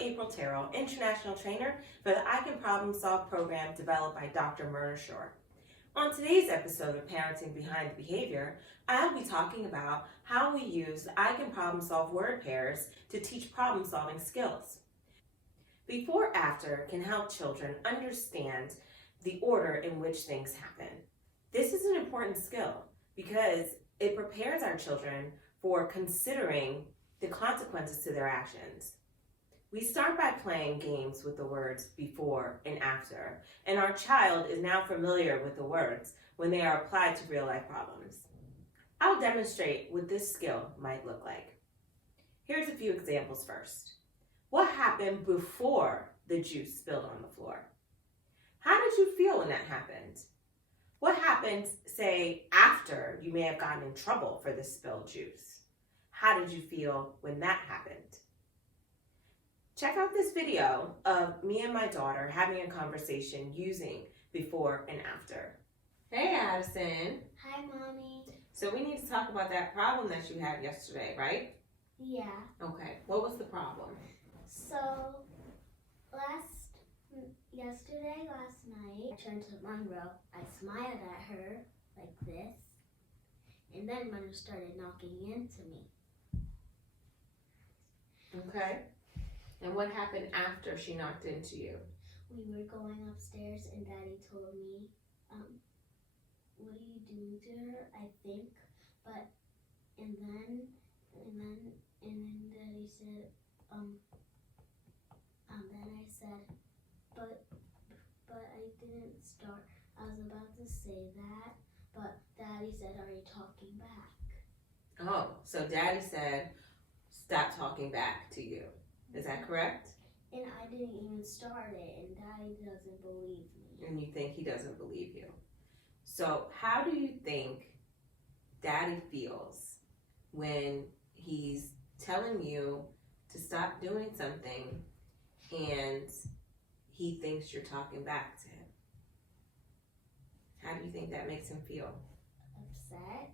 I'm April Terrell, International Trainer for the I Can Problem Solve program developed by Dr. Myrna Shure. On today's episode of Parenting Behind the Behavior, I'll be talking about how we use the I Can Problem Solve word pairs to teach problem solving skills. Before after can help children understand the order in which things happen. This is an important skill because it prepares our children for considering the consequences to their actions. We start by playing games with the words before and after, and our child is now familiar with the words when they are applied to real-life problems. I'll demonstrate what this skill might look like. Here's a few examples first. What happened before the juice spilled on the floor? How did you feel when that happened? What happened, say, after you may have gotten in trouble for the spilled juice? How did you feel when that happened? Check out this video of me and my daughter having a conversation using before and after. Hey, Addison. Hi, Mommy. So we need to talk about that problem that you had yesterday, right? Yeah. Okay, what was the problem? So, last night, I turned to Monroe. I smiled at her like this, and then Monroe started knocking into me. Okay. And what happened after she knocked into you? We were going upstairs, and Daddy told me, what are you doing to her? I think, and then Daddy said, then I said, but I didn't start. I was about to say that, but Daddy said, are you talking back? Oh, so Daddy said, stop talking back to you. Is that correct? And I didn't even start it, and Daddy doesn't believe me. And you think he doesn't believe you. So how do you think Daddy feels when he's telling you to stop doing something and he thinks you're talking back to him? How do you think that makes him feel? Upset.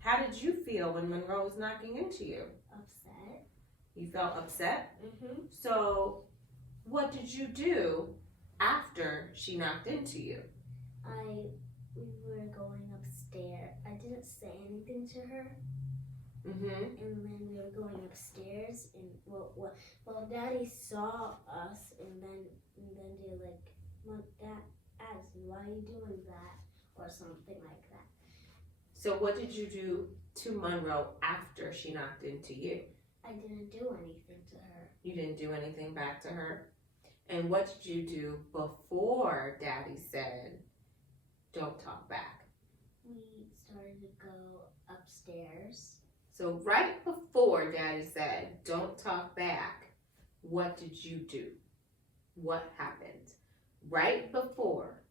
How did you feel when Monroe was knocking into you? Upset. You felt upset? Mm-hmm. So what did you do after she knocked into you? We were going upstairs. I didn't say anything to her. Mm-hmm. And then we were going upstairs, and well, Daddy saw us, and then they're like, Addison, why are you doing that? Or something like that. So what did you do to Monroe after she knocked into you? I didn't do anything to her. You didn't do anything back to her? And what did you do before Daddy said, don't talk back? We started to go upstairs. So right before Daddy said, don't talk back, what did you do? What happened? Right before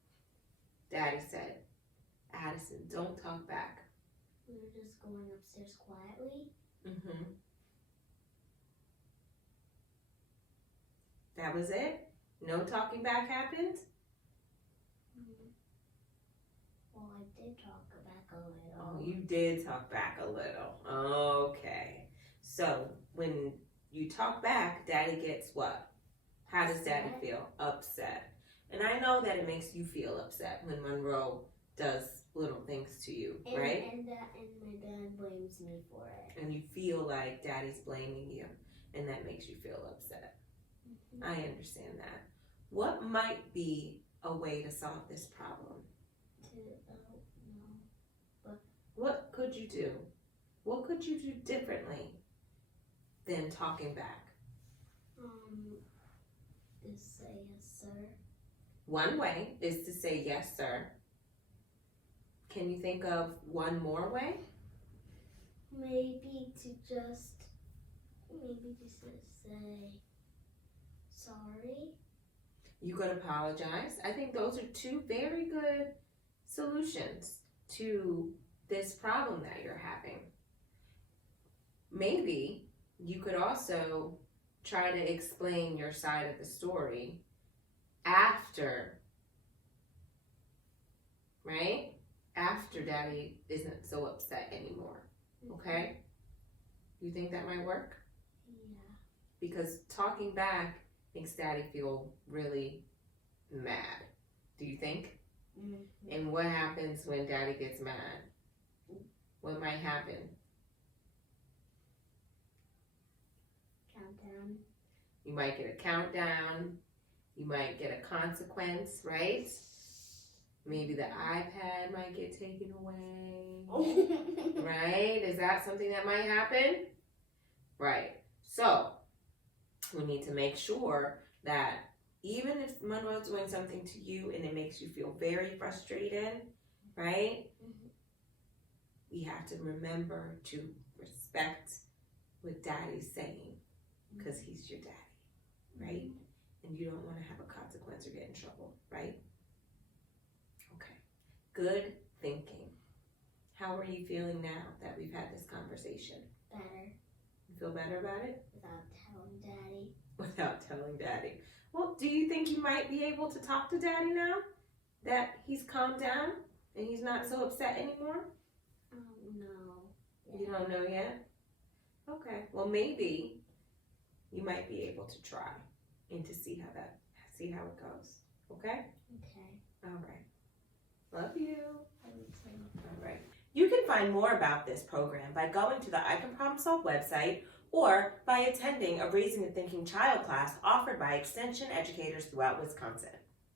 Daddy said, Addison, don't talk back. We were just going upstairs quietly. Mm-hmm. That was it? No talking back happened? Well, I did talk back a little. Oh, you did talk back a little. Okay. So when you talk back, Daddy gets what? How does Daddy feel? Upset. And I know that it makes you feel upset when Monroe does little things to you, right? And my dad blames me for it. And you feel like Daddy's blaming you, and that makes you feel upset. Mm-hmm. I understand that. What might be a way to solve this problem? What could you do? What could you do differently than talking back? Just say yes, sir. One way is to say yes, sir. Can you think of one more way? Maybe to just say sorry. You could apologize. I think those are two very good solutions to this problem that you're having. Maybe you could also try to explain your side of the story after, right? After Daddy isn't so upset anymore, okay? You think that might work? Yeah. because talking back makes Daddy feel really mad. Do you think? Mm-hmm. And what happens when Daddy gets mad? What might happen? Countdown. You might get a countdown. You might get a consequence, right? Maybe the iPad might get taken away, right? Is that something that might happen? Right. So we need to make sure that even if Monroe's doing something to you and it makes you feel very frustrated, right? Mm-hmm. We have to remember to respect what Daddy's saying because he's your daddy, right? And you don't want to have a consequence or get in trouble, right? Okay. Good thinking. How are you feeling now that we've had this conversation? Better. You feel better about it? Without telling Daddy. Without telling Daddy. Well, do you think you might be able to talk to Daddy now? That he's calmed down and he's not so upset anymore? No. You don't know yet? Okay. Well, maybe you might be able to try and to see how it goes. Okay? Okay. All right. Love you. I would say. All right. You can find more about this program by going to the I Can Problem Solve website or by attending a Raising and Thinking Child class offered by Extension educators throughout Wisconsin.